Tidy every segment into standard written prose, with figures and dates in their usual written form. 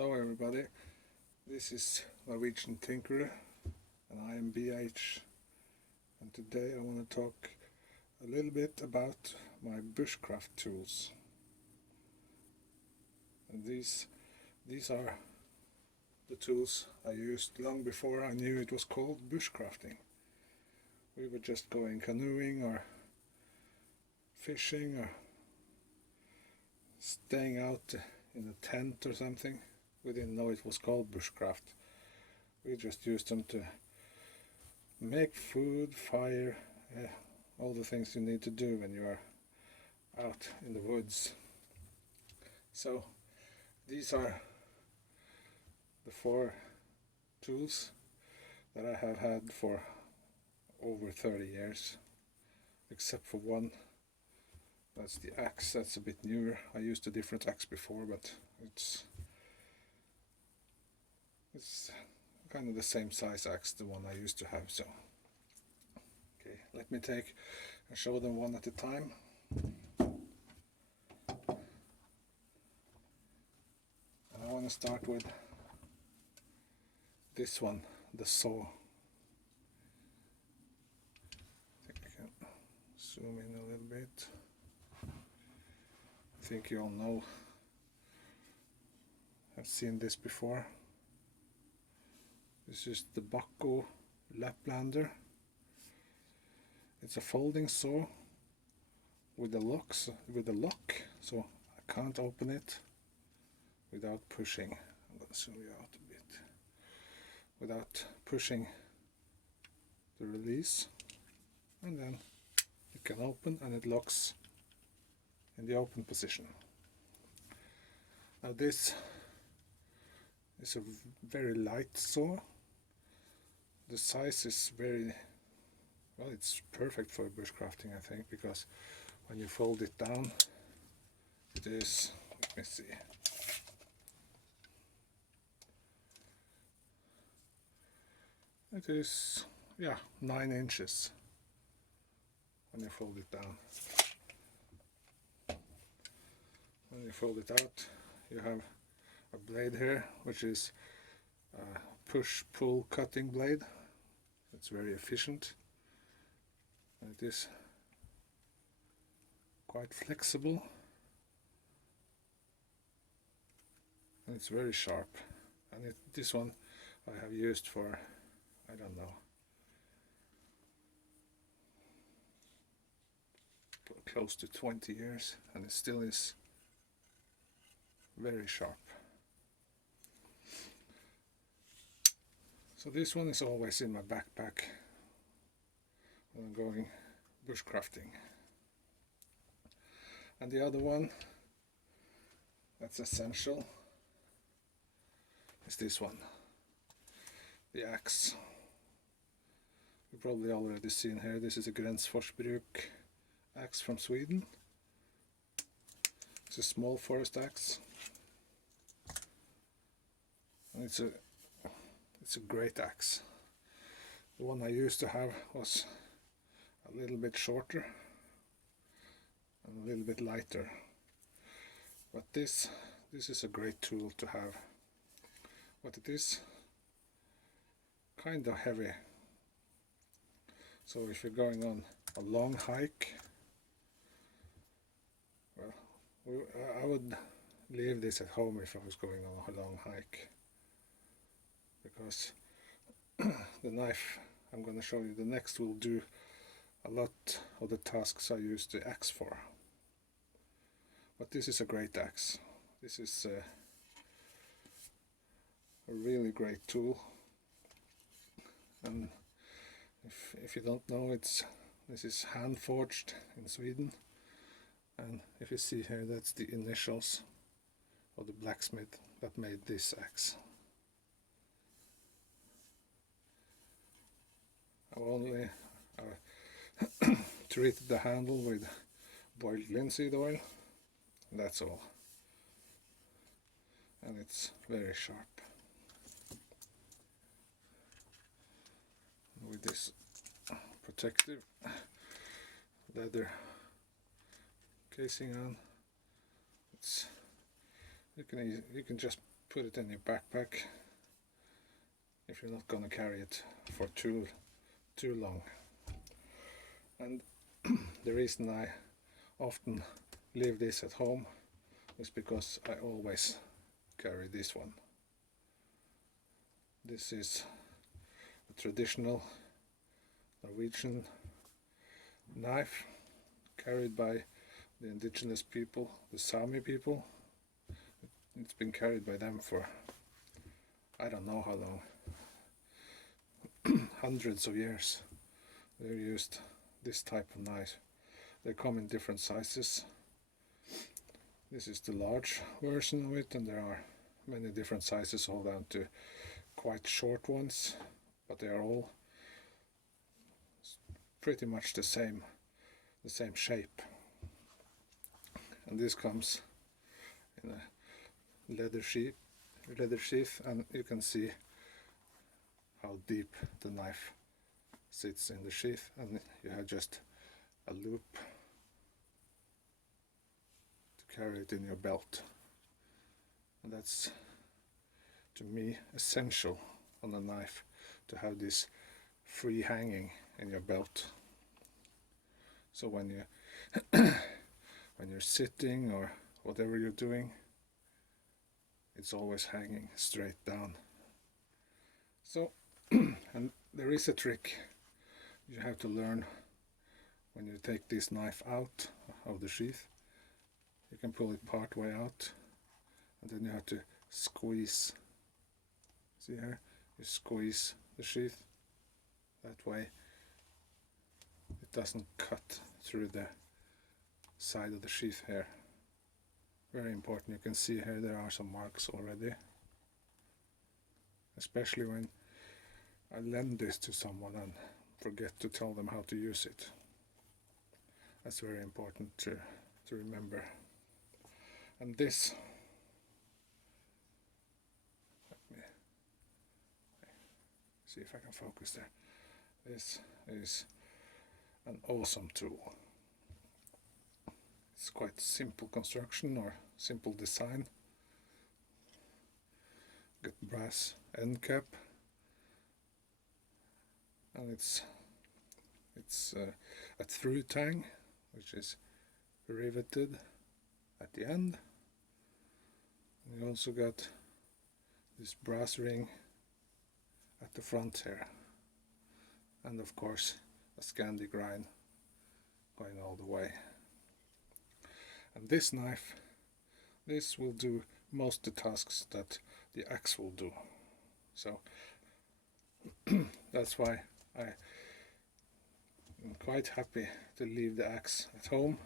Hello everybody, this is Norwegian Tinkerer and I am BH, and today I want to talk a little bit about my bushcraft tools. And these are the tools I used long before I knew it was called bushcrafting. We were just going canoeing or fishing or staying out in a tent or something. We didn't know it was called bushcraft. We just used them to make food, fire, all the things you need to do when you are out in the woods. So these are the 4 tools that I have had for over 30 years, except for one. That's the axe. That's a bit newer. I used a different axe before, but it's kind of the same size axe, the one I used to have. So okay, let me take and show them one at a time. And I want to start with this one, the saw. I think I can zoom in a little bit. I think you all know, I've seen this before. This is the Bushcraft Laplander. It's a folding saw with a lock, so I can't open it without pushing. I'm going to zoom you out a bit. Without pushing the release, and then it can open and it locks in the open position. Now this is a very light saw. The size is very, well, it's perfect for bushcrafting, I think, because when you fold it down, it is, let me see, it is, yeah, 9 inches when you fold it down. When you fold it out, you have a blade here, which is a push-pull cutting blade. It's very efficient. It is quite flexible, and it's very sharp. And this one I have used for, I don't know, close to 20 years, and it still is very sharp. So this one is always in my backpack when I'm going bushcrafting. And the other one that's essential is this one, the axe. You've probably already seen here, this is a Gränsforsbruk axe from Sweden. It's a small forest axe, and it's a great axe. The one I used to have was a little bit shorter and a little bit lighter, but this is a great tool to have. But it is kind of heavy, so if you're going on a long hike, well, I would leave this at home if I was going on a long hike, because the knife I'm going to show you the next will do a lot of the tasks I use the axe for. But this is a great axe. This is a really great tool, and if you don't know, this is hand forged in Sweden, and if you see here, that's the initials of the blacksmith that made this axe. I only treated the handle with boiled linseed oil, that's all, and it's very sharp. With this protective leather casing on, you can just put it in your backpack if you're not gonna carry it for too long. And the reason I often leave this at home is because I always carry this one. This is a traditional Norwegian knife carried by the indigenous people, the Sami people. It's been carried by them for I don't know how long, hundreds of years. They used this type of knife. They come in different sizes. This is the large version of it, and there are many different sizes, all down to quite short ones, but they are all pretty much the same shape. And this comes in a leather sheath, and you can see how deep the knife sits in the sheath, and you have just a loop to carry it in your belt. And that's, to me, essential on a knife, to have this free hanging in your belt. So when you're sitting or whatever you're doing, it's always hanging straight down. So, and there is a trick you have to learn when you take this knife out of the sheath. You can pull it part way out, and then you have to squeeze. See here? You squeeze the sheath. That way it doesn't cut through the side of the sheath here. Very important. You can see here there are some marks already. Especially when I lend this to someone and forget to tell them how to use it. That's very important to remember. And this, let me see if I can focus there. This is an awesome tool. It's quite simple construction or simple design. Got brass end cap, and it's a through tang, which is riveted at the end. And you also got this brass ring at the front here, and of course a Scandi grind going all the way. And this knife, this will do most of the tasks that the axe will do. So that's why I'm quite happy to leave the axe at home,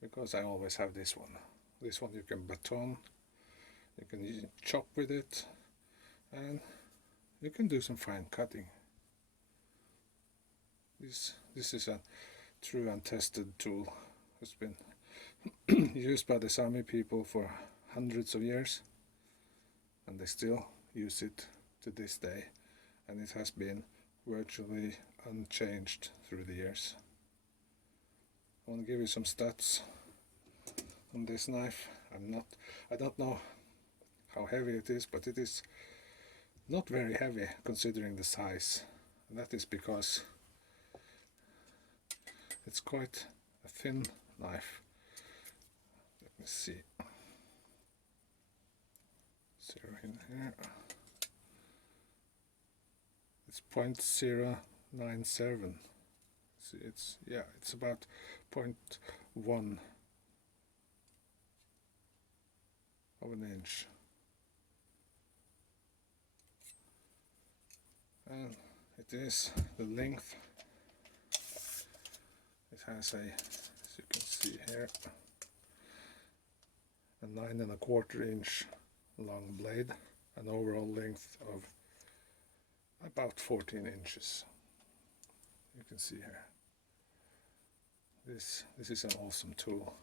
because I always have this one. This one you can baton, you can chop with it, and you can do some fine cutting. This is a true and tested tool. It's been used by the Sami people for hundreds of years, and they still use it to this day, and it has been virtually unchanged through the years. I want to give you some stats on this knife. I don't know how heavy it is, but it is not very heavy considering the size, and that is because it's quite a thin knife. Let me see. Zero in here. It's 0.097. See, it's about 0.1 of an inch. And it is the length. It has a, as you can see here, a 9¼ inch long blade, an overall length of about 14 inches. You can see here. This is an awesome tool,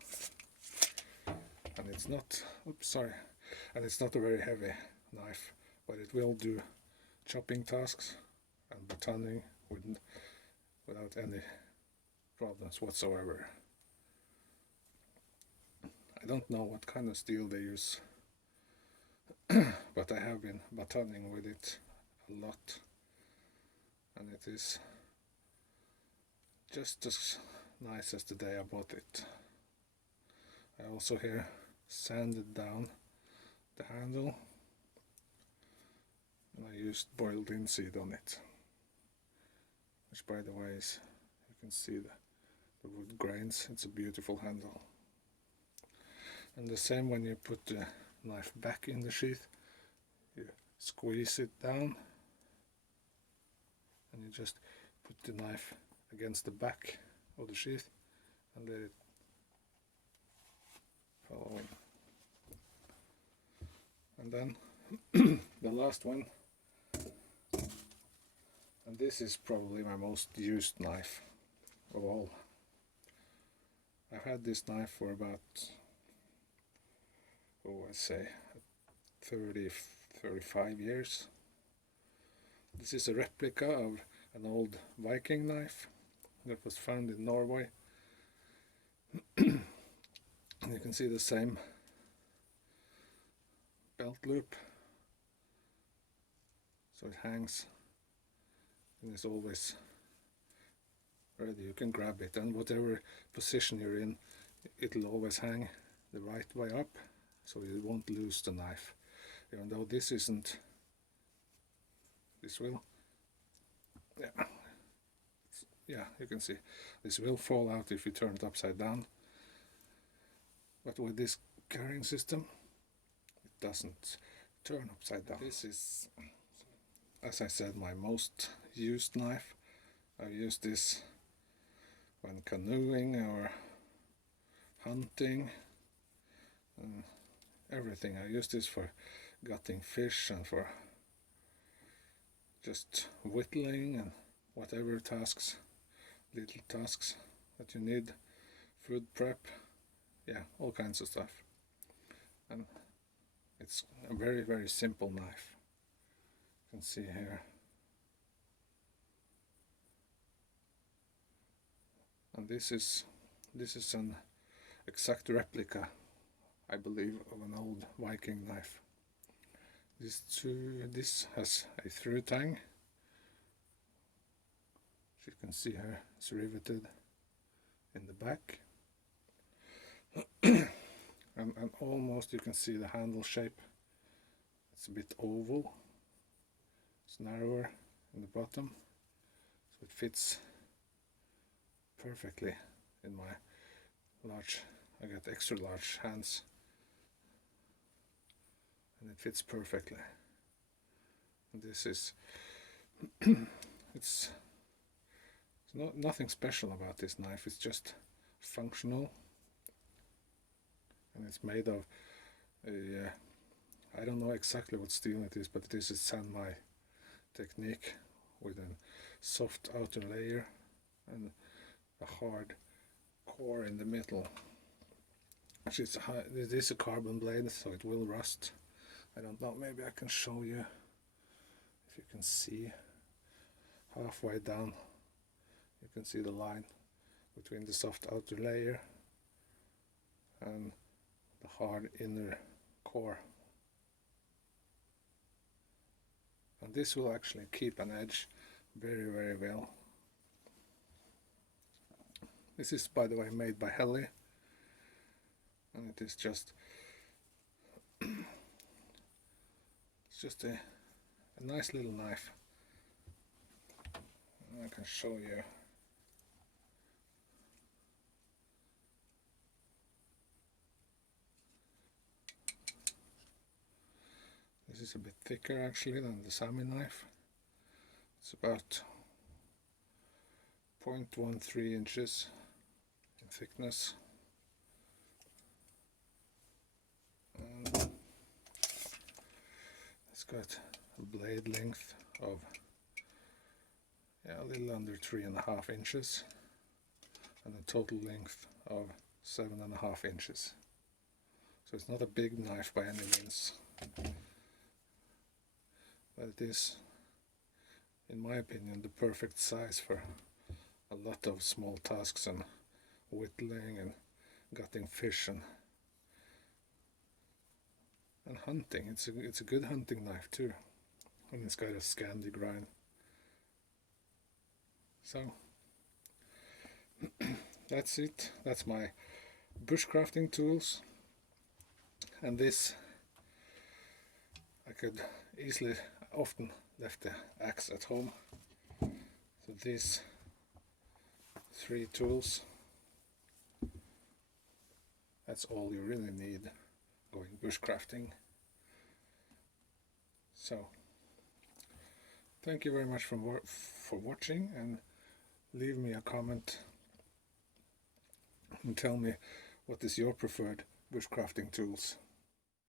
and it's not. And it's not a very heavy knife, but it will do chopping tasks and batoning without any problems whatsoever. I don't know what kind of steel they use but I have been batoning with it a lot, and it is just as nice as the day I bought it. I also here sanded down the handle, and I used boiled linseed on it, which by the way is, you can see the wood grains. It's a beautiful handle. And the same when you put the knife back in the sheath, you squeeze it down and you just put the knife against the back of the sheath and let it follow in. And then the last one, and this is probably my most used knife of all. I've had this knife for about, I'd say 35 years. This is a replica of an old Viking knife that was found in Norway. And you can see the same belt loop, so it hangs and is always ready. You can grab it, and whatever position you're in, it'll always hang the right way up, so you won't lose the knife. Even though this isn't, this will, yeah, you can see this will fall out if you turn it upside down, but with this carrying system it doesn't turn upside down. This is, as I said, my most used knife. I've used this when canoeing or hunting and everything. I use this for gutting fish and for just whittling and whatever tasks, little tasks that you need, food prep, yeah, all kinds of stuff. And it's a very, very simple knife. You can see here. And this is an exact replica, I believe, of an old Viking knife. This has a through tang, which you can see here, it's riveted in the back. and almost you can see the handle shape. It's a bit oval, it's narrower in the bottom, so it fits perfectly in my large, I got extra large hands, and it fits perfectly. And this is it's nothing special about this knife, it's just functional, and it's made of a, I don't know exactly what steel it is, but this is Sanmai technique with a soft outer layer and a hard core in the middle. Actually, it is a carbon blade, so it will rust. I don't know, maybe I can show you if you can see halfway down. You can see the line between the soft outer layer and the hard inner core. And this will actually keep an edge very, very well. This is, by the way, made by Helly, and it is just it's just a nice little knife. And I can show you. This is a bit thicker actually than the Sami knife. It's about 0.13 inches in thickness. And it's got a blade length of a little under 3.5 inches and a total length of 7.5 inches. So it's not a big knife by any means, but it is, in my opinion, the perfect size for a lot of small tasks and whittling and gutting fish and and hunting. It's a good hunting knife too, and it's got a Scandi grind. So that's it. That's my bushcrafting tools. And this, I could easily, often left the axe at home. So these 3 tools, that's all you really need going bushcrafting. So thank you very much for watching, and leave me a comment and tell me what is your preferred bushcrafting tools.